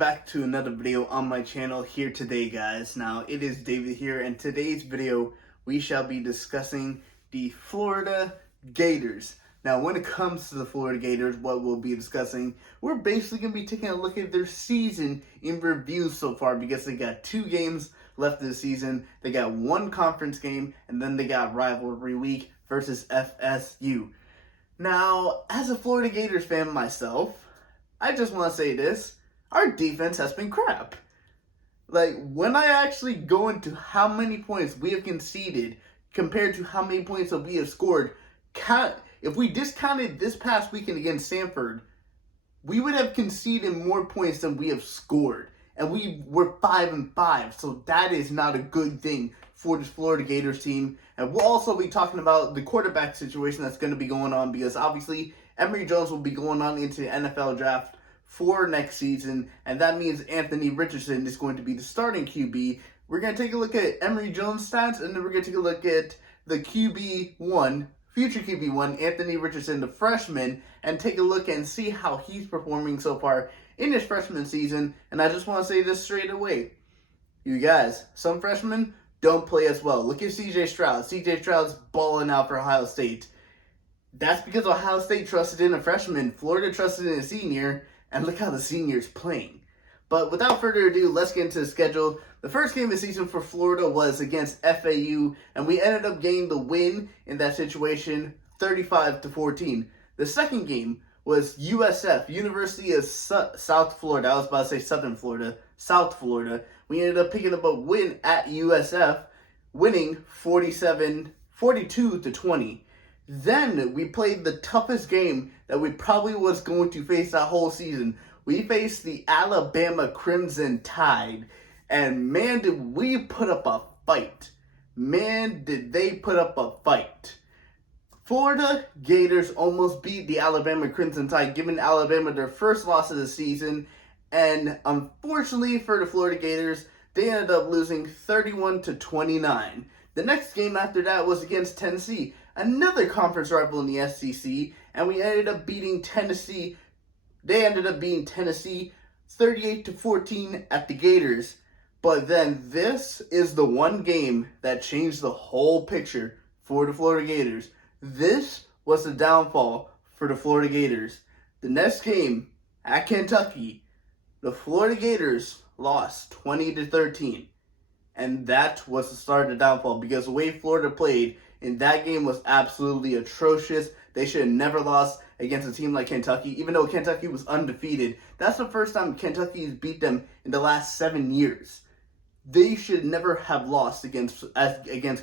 back to another video on my channel here today, guys. Now, it is David here, and today's video, we shall be discussing the Florida Gators. Now, when it comes to the Florida Gators, what we'll be discussing, we're basically going to be taking a look at their season in review so far, because they got 2 games left of the season. They got 1 conference game, and then they got rivalry week versus FSU. Now, as a Florida Gators fan myself, I just want to say this. Our defense has been crap. Like, when I actually go into how many points we have conceded compared to how many points that we have scored, if we discounted this past weekend against Stanford, we would have conceded more points than we have scored. And we were 5-5, so that is not a good thing for this Florida Gators team. And we'll also be talking about the quarterback situation that's going to be going on, because obviously Emery Jones will be going on into the NFL draft for next season, and that means Anthony Richardson is going to be the starting QB. We're going to take a look at Emery Jones' stats, and then we're going to take a look at the QB1, future QB1, Anthony Richardson, the freshman, and take a look and see how he's performing so far in his freshman season. And I just want to say this straight away. You guys, some freshmen don't play as well. Look at C.J. Stroud. C.J. Stroud's balling out for Ohio State. That's because Ohio State trusted in a freshman. Florida trusted in a senior. And look how the senior's playing. But without further ado, let's get into the schedule. The first game of the season for Florida was against FAU, and we ended up getting the win in that situation, 35-14. The second game was USF, University of South Florida. I was about to say Southern Florida, South Florida. We ended up picking up a win at USF, winning 42-20. Then we played the toughest game that we probably was going to face that whole season. We faced the Alabama Crimson Tide, and man, did we put up a fight. Man, did they put up a fight. Florida Gators almost beat the Alabama Crimson Tide, giving Alabama their first loss of the season, and unfortunately for the Florida Gators, they ended up losing 31-29. The next game after that was against Tennessee, another conference rival in the SEC, and we ended up beating Tennessee. They ended up beating Tennessee 38-14 at the Gators. But then this is the one game that changed the whole picture for the Florida Gators. This was the downfall for the Florida Gators. The next game at Kentucky, the Florida Gators lost 20-13. And that was the start of the downfall, because the way Florida played in that game was absolutely atrocious. They should have never lost against a team like Kentucky, even though Kentucky was undefeated. That's the first time Kentucky has beat them in the last 7 years. They should never have lost against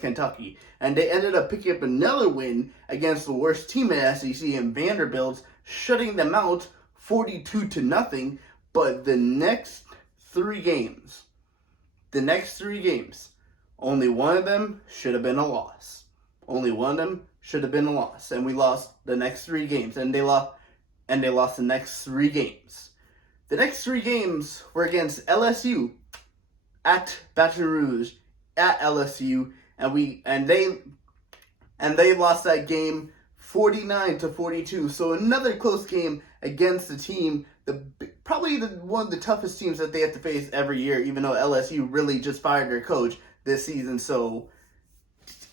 Kentucky. And they ended up picking up another win against the worst team in SEC in Vanderbilt, shutting them out 42-0. But the next 3 games, only one of them should have been a loss. Only one of them should have been a loss. And we lost the next 3 games. And they lost the next 3 games. The next 3 games were against LSU, at Baton Rouge, at LSU, and they lost that game 49-42. So another close game against the team, probably one of the toughest teams that they have to face every year, even though LSU really just fired their coach this season. So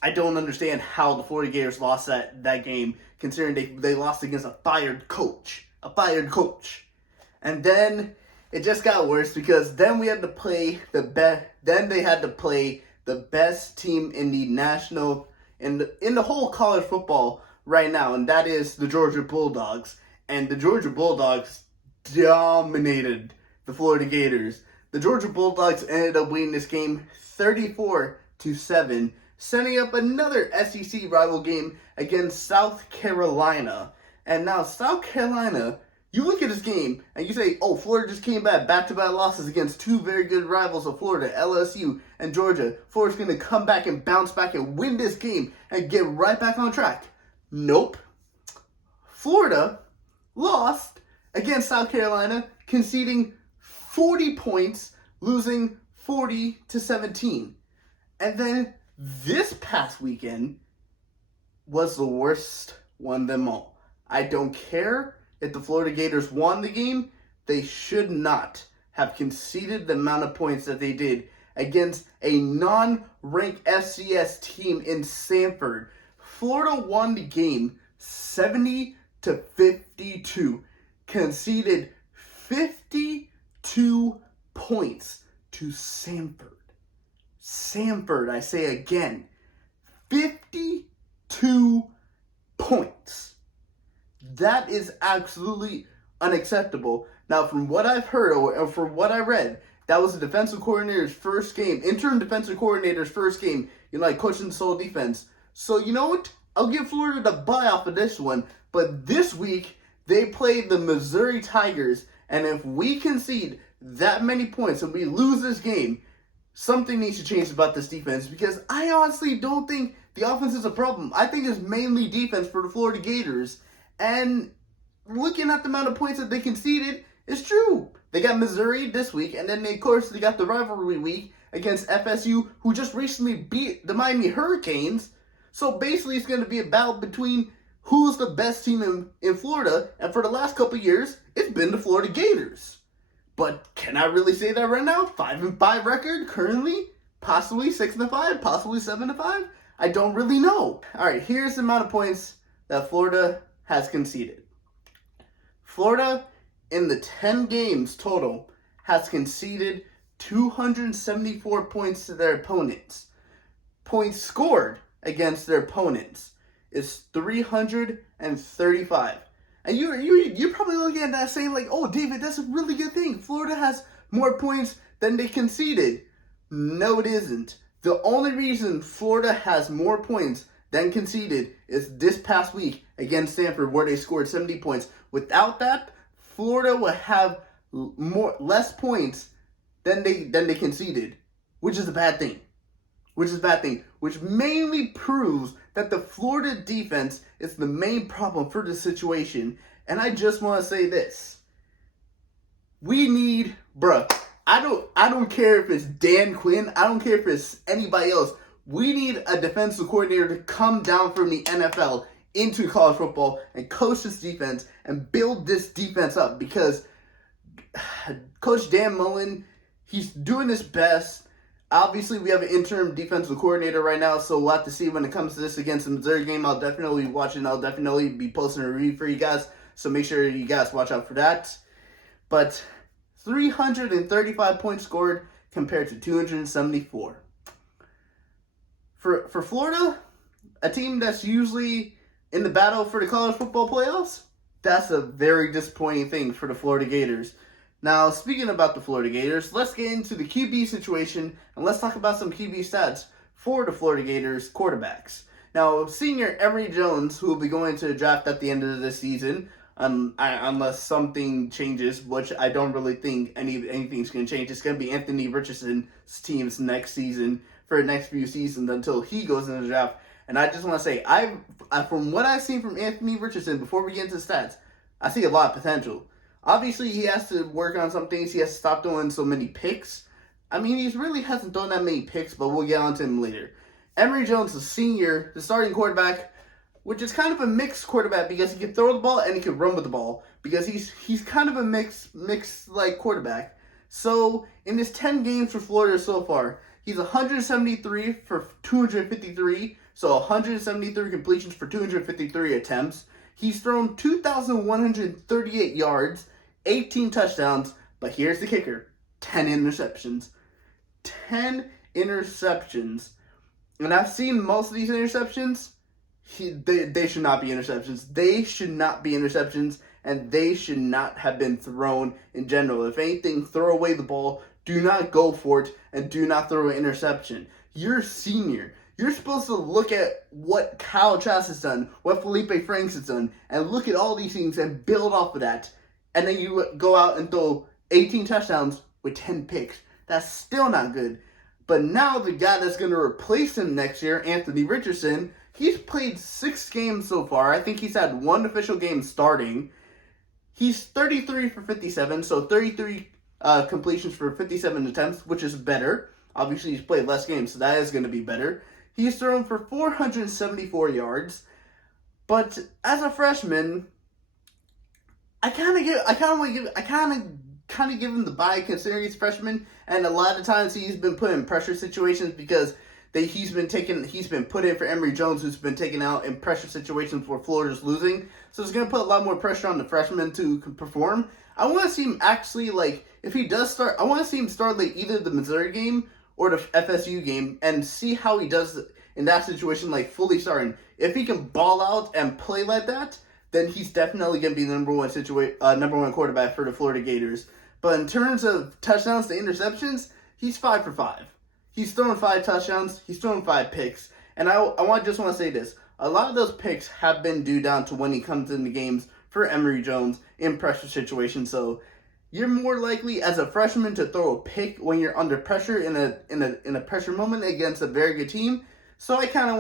I don't understand how the Florida Gators lost that game, considering they lost against a fired coach. And then it just got worse, because then we had to play they had to play the best team in the national, in the whole college football right now, and that is the Georgia Bulldogs. And the Georgia Bulldogs dominated the Florida Gators. The Georgia Bulldogs ended up winning this game 34-7, setting up another SEC rival game against South Carolina. And now South Carolina, you look at this game and you say, oh, Florida just came back-to-back losses against 2 very good rivals of Florida, LSU and Georgia. Florida's going to come back and bounce back and win this game and get right back on track. Nope. Florida lost against South Carolina, conceding 40 points, losing 40-17. And then this past weekend was the worst one of them all. I don't care if the Florida Gators won the game. They should not have conceded the amount of points that they did against a non-ranked FCS team in Sanford. Florida won the game 70-52, conceded 52 points to Sanford. Sanford, I say again, 52 points. That is absolutely unacceptable. Now, from what I've heard or from what I read, that was the defensive coordinator's first game, interim defensive coordinator's first game, coaching the sole defense. So, you know what? I'll give Florida the bye off of this one. But this week, they played the Missouri Tigers. And if we concede that many points and we lose this game, something needs to change about this defense, because I honestly don't think the offense is a problem. I think it's mainly defense for the Florida Gators. And looking at the amount of points that they conceded, it's true. They got Missouri this week, and then they got the rivalry week against FSU, who just recently beat the Miami Hurricanes. So basically, it's going to be a battle between who's the best team in Florida, and for the last couple of years, it's been the Florida Gators. But can I really say that right now? 5-5 record currently, possibly 6-5, possibly 7-5. I don't really know. All right, here's the amount of points that Florida has conceded. Florida, in the 10 games total, has conceded 274 points to their opponents. Points scored against their opponents is 335. And you're probably looking at that saying like, oh, David, that's a really good thing. Florida has more points than they conceded. No, it isn't. The only reason Florida has more points than conceded is this past week against Stanford, where they scored 70 points. Without that, Florida would have less points than they conceded, which is a bad thing. Which mainly proves that the Florida defense is the main problem for the situation. And I just want to say this. We need, I don't care if it's Dan Quinn. I don't care if it's anybody else. We need a defensive coordinator to come down from the NFL into college football and coach this defense and build this defense up, because Coach Dan Mullen, he's doing his best. Obviously, we have an interim defensive coordinator right now, so we'll have to see when it comes to this against the Missouri game. I'll definitely be watching. I'll definitely be posting a review for you guys, so make sure you guys watch out for that. But 335 points scored compared to 274. For Florida, a team that's usually in the battle for the college football playoffs, that's a very disappointing thing for the Florida Gators. Now, speaking about the Florida Gators, let's get into the QB situation, and let's talk about some QB stats for the Florida Gators quarterbacks. Now, senior Emery Jones, who will be going to the draft at the end of this season, unless something changes, which I don't really think anything's going to change. It's going to be Anthony Richardson's team's next season for the next few seasons until he goes into the draft. And I just want to say, from what I've seen from Anthony Richardson, before we get into stats, I see a lot of potential. Obviously, he has to work on some things. He has to stop doing so many picks. I mean, he really hasn't done that many picks, but we'll get on to him later. Emery Jones, the senior, the starting quarterback, which is kind of a mixed quarterback because he can throw the ball and he can run with the ball, because he's kind of a mixed like quarterback. So, in his 10 games for Florida so far, he's 173 for 253, so 173 completions for 253 attempts. He's thrown 2,138 yards, 18 touchdowns, but here's the kicker, 10 interceptions. 10 interceptions. And I've seen most of these interceptions. They should not be interceptions. They should not be interceptions, and they should not have been thrown in general. If anything, throw away the ball. Do not go for it, and do not throw an interception. You're a senior. You're supposed to look at what Kyle Trask has done, what Felipe Franks has done, and look at all these things and build off of that. And then you go out and throw 18 touchdowns with 10 picks. That's still not good. But now the guy that's going to replace him next year, Anthony Richardson, he's played 6 games so far. I think he's had 1 official game starting. He's 33 for 57, so 33 completions for 57 attempts, which is better. Obviously, he's played less games, so that is going to be better. He's thrown for 474 yards. But as a freshman, I kind of kind of give him the bye considering he's a freshman, and a lot of times he's been put in pressure situations because he's been put in for Emery Jones, who's been taken out in pressure situations where Florida's losing. So it's going to put a lot more pressure on the freshman to perform. I want to see him actually, like, if he does start, I want to see him start like either the Missouri game or the FSU game and see how he does in that situation, like fully starting. If he can ball out and play like that, then he's definitely going to be the number one quarterback for the Florida Gators. But in terms of touchdowns to interceptions, he's 5 for 5. He's thrown 5 touchdowns. He's thrown 5 picks. And I just want to say this. A lot of those picks have been due down to when he comes into games for Emery Jones in pressure situations. So you're more likely as a freshman to throw a pick when you're under pressure in a pressure moment against a very good team. So I kind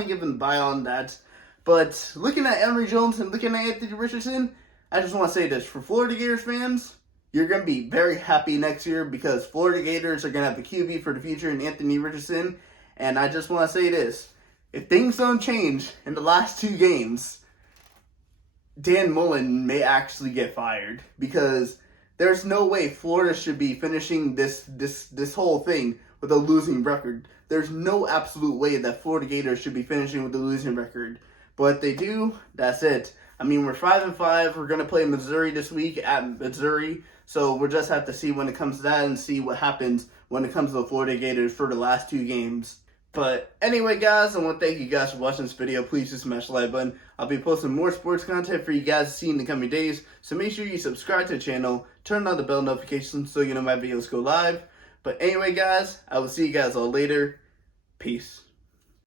of give him the bye on that. But looking at Emery Jones and looking at Anthony Richardson, I just want to say this. For Florida Gators fans, you're going to be very happy next year because Florida Gators are going to have a QB for the future in Anthony Richardson. And I just want to say this. If things don't change in the last 2 games, Dan Mullen may actually get fired because there's no way Florida should be finishing this whole thing with a losing record. There's no absolute way that Florida Gators should be finishing with a losing record. But if they do, that's it. I mean, we're 5-5. We're going to play Missouri this week at Missouri. So we'll just have to see when it comes to that and see what happens when it comes to the Florida Gators for the last 2 games. But anyway, guys, I want to thank you guys for watching this video. Please just smash the like button. I'll be posting more sports content for you guys to see in the coming days. So make sure you subscribe to the channel. Turn on the bell notifications so you know my videos go live. But anyway, guys, I will see you guys all later. Peace.